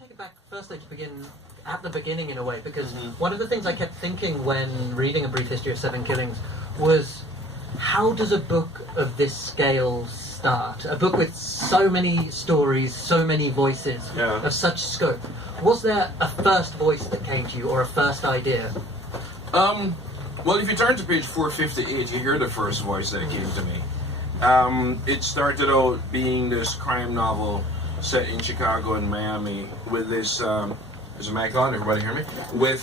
take it back firstly to begin at the beginning in a way, because one of the things I kept thinking when reading A Brief History of Seven Killings was, how does a book of this scale start? A book with so many stories, so many voices, of such scope. Was there a first voice that came to you, or a first idea? Well, if you turn to page 458, you hear the first voice that came to me. It started out being this crime novel set in Chicago and Miami with this, is the mic on? Everybody hear me? With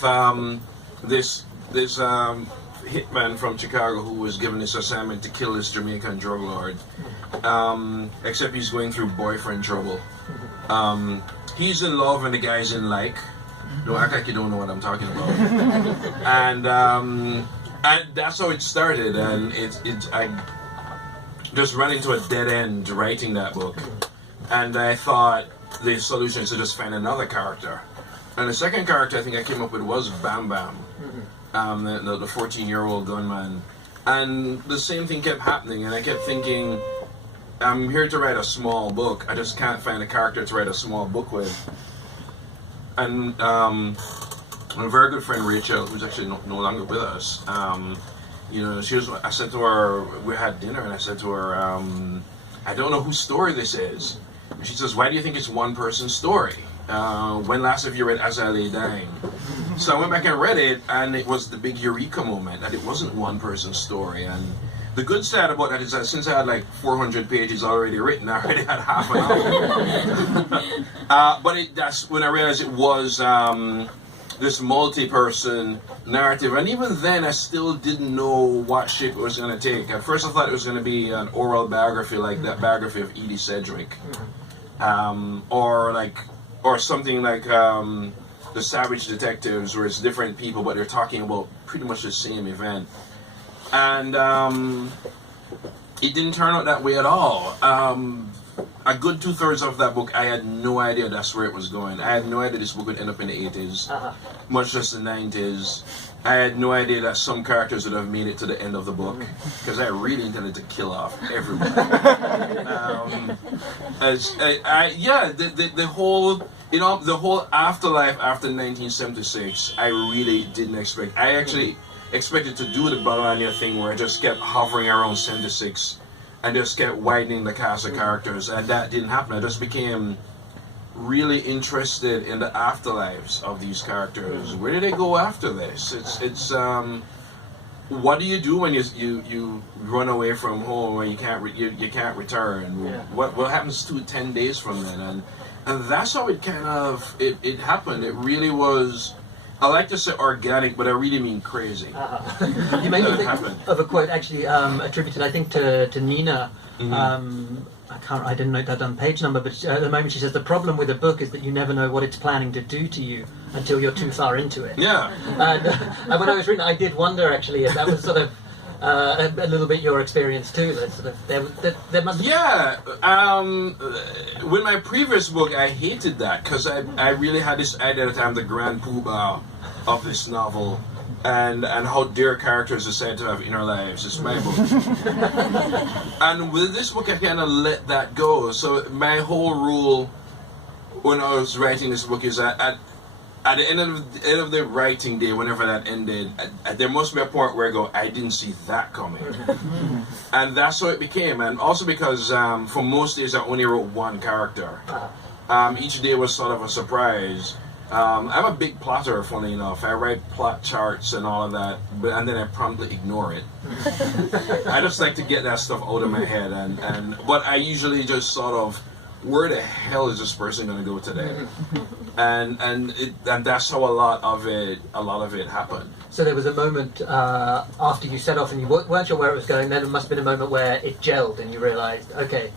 this hitman from Chicago who was given this assignment to kill this Jamaican drug lord. Except he's going through boyfriend trouble. He's in love and the guy's in like. Don't act like you don't know what I'm talking about. and that's how it started, and I just ran into a dead end writing that book. And I thought the solution is to just find another character. And the second character I think I came up with was Bam Bam, the 14-year-old gunman. And the same thing kept happening, and I kept thinking, I'm here to write a small book. I just can't find a character to write a small book with. And my very good friend Rachel, who's actually no longer with us, you know, I said to her, we had dinner, and I said to her, I don't know whose story this is. She says, why do you think it's one person's story? When last have you read As I Lay Dying? So I went back and read it, and it was the big eureka moment that it wasn't one person's story. And the good side about that is that since I had like 400 pages already written, I already had half an hour. But that's when I realized it was this multi-person narrative. And even then, I still didn't know what shape it was going to take. At first, I thought it was going to be an oral biography, like that biography of Edie Sedgwick. Or something like The Savage Detectives, where it's different people, but they're talking about pretty much the same event. And it didn't turn out that way at all. A good 2/3 of that book, I had no idea that's where it was going. I had no idea this book would end up in the 80s, much less the 90s. I had no idea that some characters would have made it to the end of the book, because I really intended to kill off everyone. The whole afterlife after 1976, I really didn't expect. I actually expected to do the Bologna thing where I just kept hovering around 76 and just kept widening the cast of characters, and that didn't happen. I just became really interested in the afterlives of these characters. Where did they go after this? It's what do you do when you run away from home and you can't return? What happens to 10 days from then? And that's how it kind of it happened. It really was. I like to say organic, but I really mean crazy. You made me think of a quote actually attributed, I think, to Nina. I didn't note that on page number, but at the moment she says the problem with a book is that you never know what it's planning to do to you until you're too far into it. Yeah. And when I was reading it, I did wonder actually if that was sort of a little bit your experience too. That sort of there must have... Yeah. With my previous book, I hated that because I really had this idea that I'm the grand poobah of this novel. And how dear characters decide to have inner lives. It's my book. And with this book, I kind of let that go. So my whole rule when I was writing this book is that at the end of the writing day, whenever that ended, there must be a point where I go, I didn't see that coming. And that's how it became. And also because for most days I only wrote one character. Each day was sort of a surprise. I'm a big plotter, funny enough. I write plot charts and all of that, and then I promptly ignore it. I just like to get that stuff out of my head, but I usually just sort of, where the hell is this person going to go today? And that's how a lot of it happened. So there was a moment after you set off and you weren't sure where it was going. Then it must have been a moment where it gelled and you realised, okay,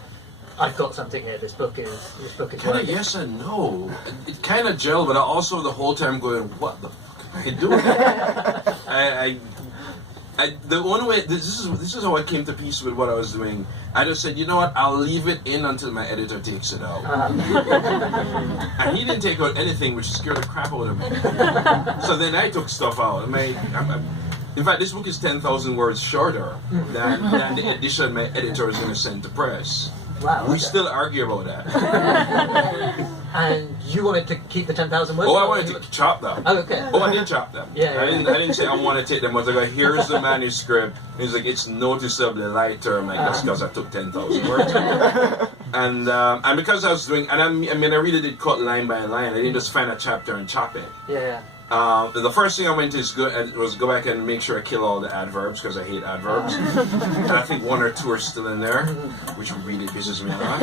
I've got something here. This book is kind of yes and no. It kind of gelled, but I also the whole time going, what the fuck am I doing? The only way this is how I came to peace with what I was doing. I just said, you know what? I'll leave it in until my editor takes it out. And he didn't take out anything, which scared the crap out of me. So then I took stuff out. In fact, this book is 10,000 words shorter than the edition my editor is going to send to press. Wow, we still argue about that. and you wanted to keep the 10,000 words. Oh, I wanted to chop them. Oh, okay. Oh, I did chop them. Yeah, I didn't say I want to take them. I was like, here's the manuscript. He's like, it's noticeably lighter. I'm like, that's because I took 10,000 words. And because I was doing, and I really did cut line by line. I didn't just find a chapter and chop it. Yeah. The first thing I went to was go back and make sure I kill all the adverbs because I hate adverbs. And I think 1 or 2 are still in there, which really pisses me off.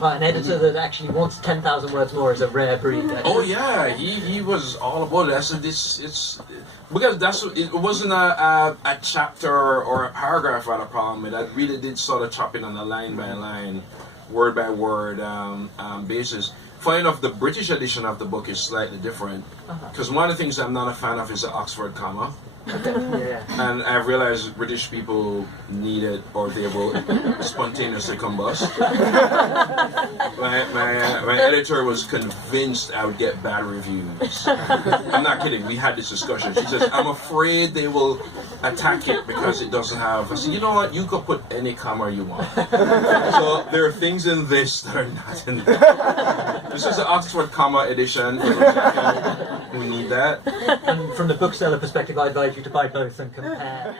Right, an editor that actually wants 10,000 words more is a rare breed. Oh yeah, he was all about it. I said it's because it wasn't a chapter or a paragraph I had a problem with. I really did sort of chop it on a line by line, word by word basis. Funny enough, the British edition of the book is slightly different because one of the things I'm not a fan of is the Oxford comma. Okay. Yeah. And I've realized British people need it or they will spontaneously combust. My editor was convinced I would get bad reviews. I'm not kidding, we had this discussion. She says, I'm afraid they will attack it because it doesn't have... I said, you know what, you could put any comma you want. So there are things in this that are not in there. This is the Oxford comma edition. We need that. And from the bookseller perspective, I advise you to buy both and compare.